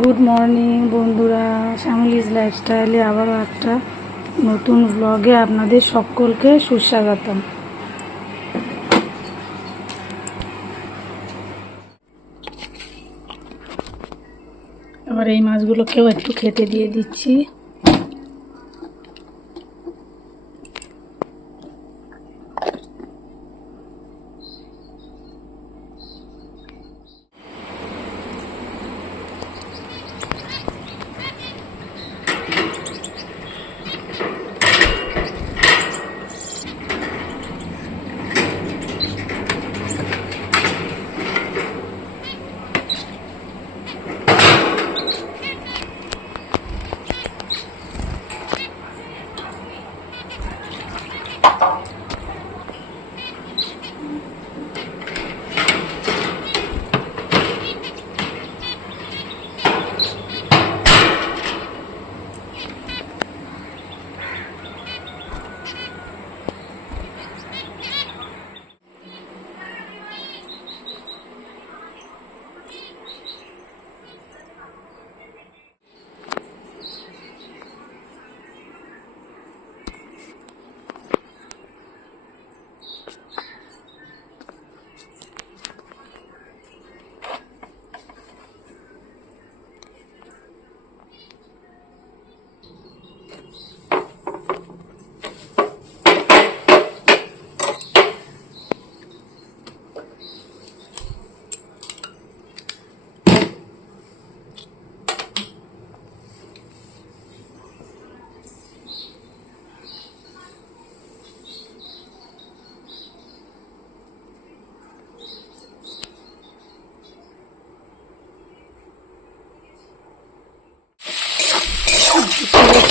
Good morning বন্ধুরা, শ্যামলিজ লাইফস্টাইলে আবারও একটা নতুন ব্লগে আপনাদের সকলকে সুস্বাগতম। এবার এই মাছগুলোকেও একটু খেতে দিয়ে দিচ্ছি।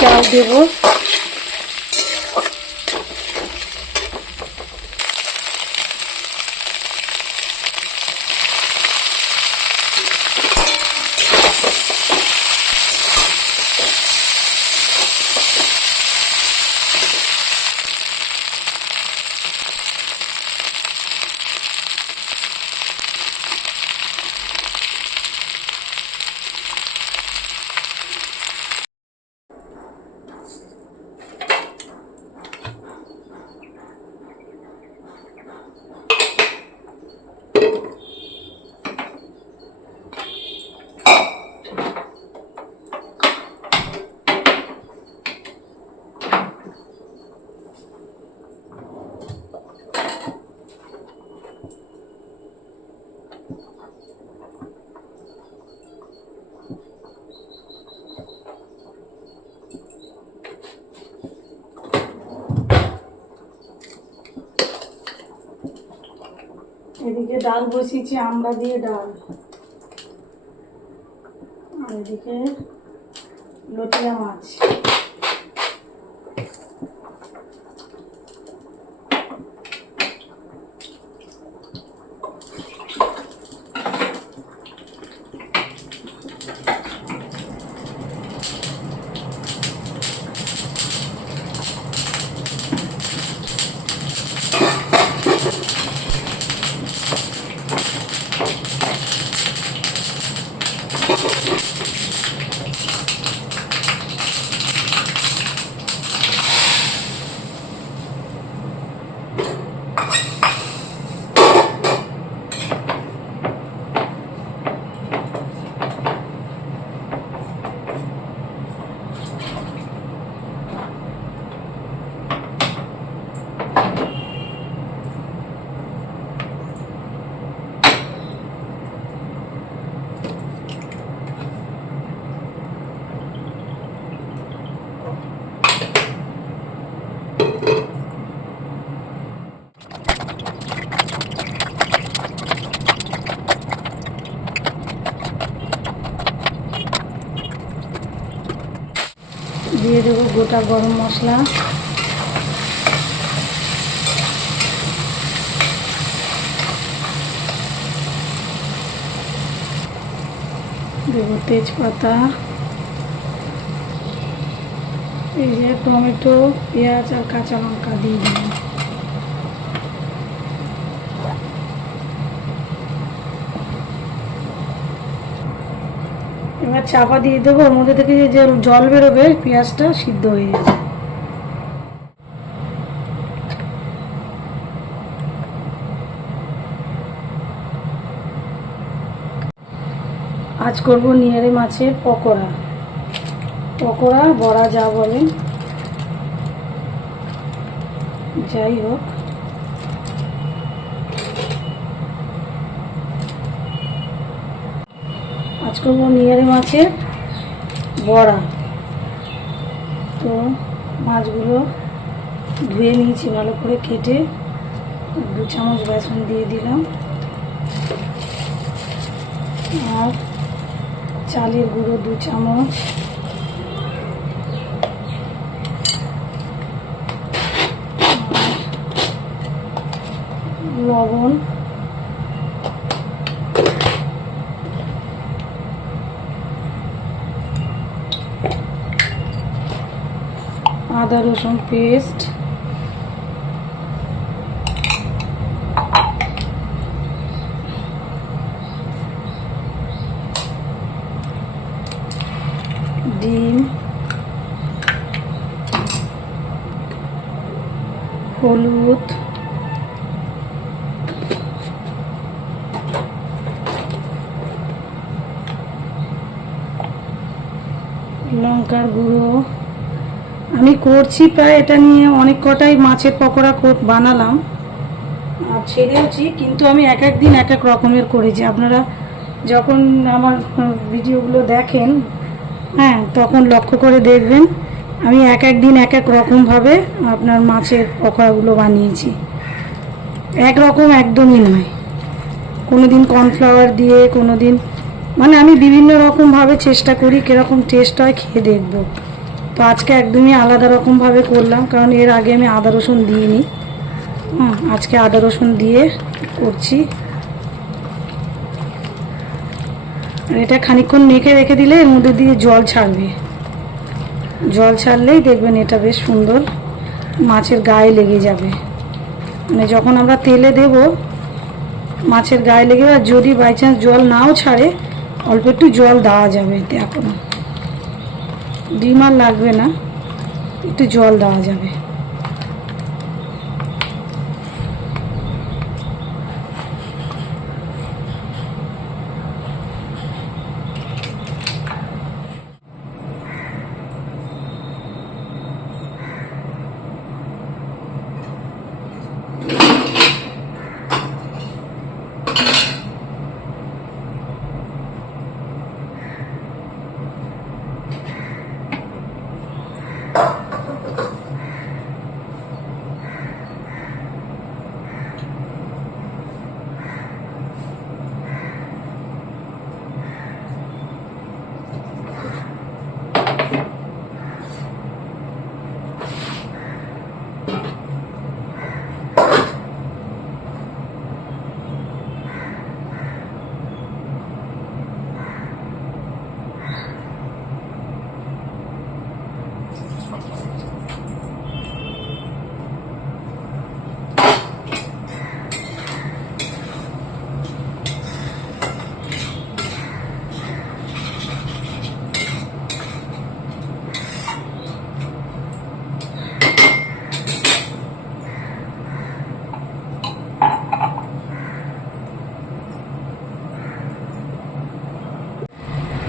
চাল দেবো। এদিকে ডাল বসিয়েছি, আমড়া দিয়ে ডাল, আর এদিকে লটিয়া মাছ। দিয়ে দেবো গোটা গরম মশলা, দেবো তেজপাতা, এই যে টমেটো, পেঁয়াজ আর কাঁচা লঙ্কা দিয়ে দেবো। এবার চাপা দিয়ে দেবো, ওর মধ্যে থেকে যে জল বেরোবে পেঁয়াজটা সিদ্ধ হয়ে যাবে। আজ করব নিয়ারে মাছের পকোড়া, পকোড়া বড়া যা বলেন, যাই হোক। আজ করব নিয়ারে মাছের বড়া। তো মাছগুলো ধুয়ে নিয়েছি ভালো করে, কেটে 2 চামচ বেসন দিয়ে দিলাম, আর চালের গুঁড়ো 2 চামচ, লবণ, আদা রসুন পেস্ট, ডিম, হলুদ, লঙ্কার গুঁড়ো। আমি করছি প্রায় এটা নিয়ে অনেক কটাই মাছের পকোড়া বানালাম আর ছেড়েওছি, কিন্তু আমি এক এক দিন এক এক রকমের করেছি। আপনারা যখন আমার ভিডিওগুলো দেখেন, হ্যাঁ, তখন লক্ষ্য করে দেখবেন আমি এক এক দিন এক এক রকমভাবে আপনার মাছের পকোড়াগুলো বানিয়েছি। একরকম একদমই নয়, কোনো দিন কর্নফ্লাওয়ার দিয়ে, কোনো দিন মানে আমি বিভিন্ন রকমভাবে চেষ্টা করি কীরকম টেস্ট হয়, খেয়ে দেখব। তো আজকে একদমই আলাদা রকমভাবে করলাম, কারণ এর আগে আমি আদা রসুন দিইনি। আজকে আদা রসুন দিয়ে করছি। আর এটা খানিকক্ষণ মেখে রেখে দিলে এর মধ্যে দিয়ে জল ছাড়বে, জল ছাড়লেই দেখবেন এটা বেশ সুন্দর মাছের গায়ে লেগে যাবে। মানে যখন আমরা তেলে দেব মাছের গায়ে লেগে, আর যদি বাই চান্স জল নাও ছাড়ে অল্প একটু জল দেওয়া যাবে এতে, এখন ডিম আর লাগবে না, একটু জল দেওয়া যাবে।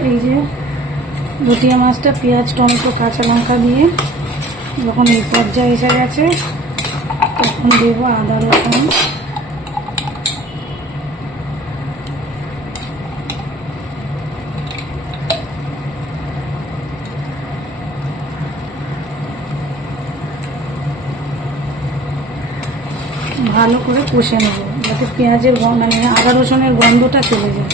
এই যে ভুটিয়া মাছটা পেঁয়াজ টমেটো কাঁচা লঙ্কা দিয়ে যখন এই পর্যায়ে এসে গেছে, তখন দেবো আদা রসুন, ভালো করে কষে নেব যাতে পেঁয়াজের মানে আদা রসুনের গন্ধটা চলে যায়।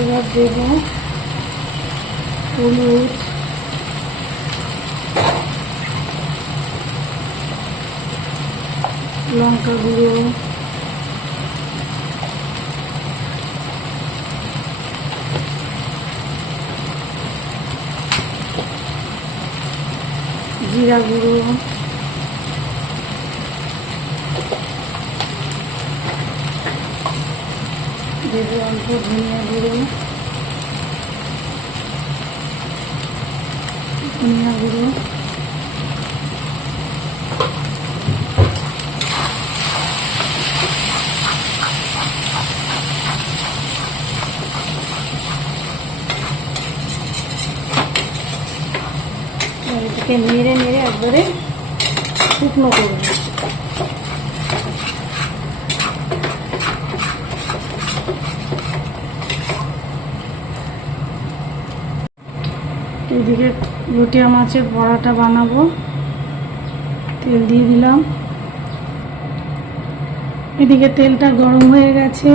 এবার দেব হলুদ, লঙ্কা গুঁড়ো, জিরা গুঁড়ো, দেবো অল্প ধনিয়া গুঁড়ো, এটাকে নেড়ে নেড়ে একবারে শুকনো করবো। এদিকে লুটিয়া মাছের বড়াটা বানাবো, তেল দিয়ে দিলাম। এদিকে তেলটা গরম হয়ে গেছে,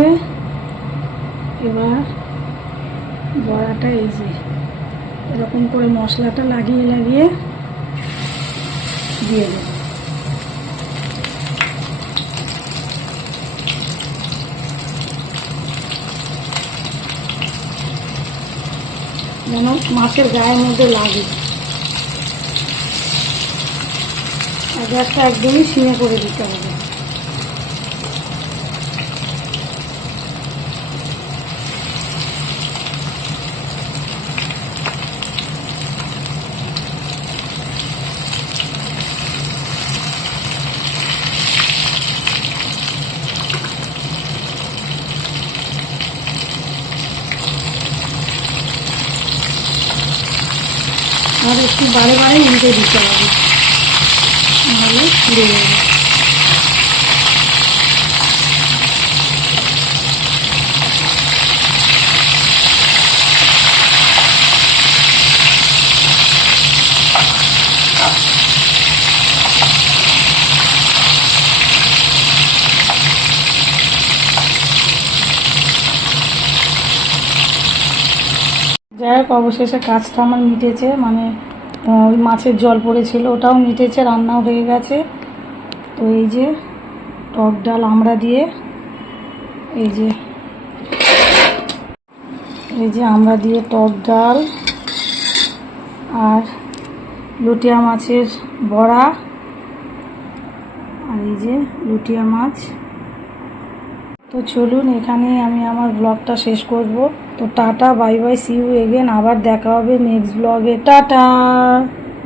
এবার বড়াটা এই যে এরকম করে মশলাটা লাগিয়ে লাগিয়ে দিয়ে দেব। যেন মাছের গায়ের মধ্যে লাগে। আর গ্যাসটা একদমই সিমে করে দিতে হবে। আর একটু বারে বারে উল্টে দিতে হবে, নাহলে পুড়ে যাবে। যাই হোক, অবশেষে কাজটা আমার মিটেছে, মানে ওই মাছের জল পড়েছিল ওটাও মিটেছে, রান্নাও হয়ে গেছে। তো এই যে টক ডাল আমড়া দিয়ে, এই যে আমড়া দিয়ে টক ডাল, আর লুটিয়া মাছের বড়া, আর এই যে লুটিয়া মাছ। তো চলুন, এখানেই আমি আমার ব্লগটা শেষ করব। তো টাটা, bye bye, see you again. আবার দেখা হবে নেক্সট ব্লগে। টাটা।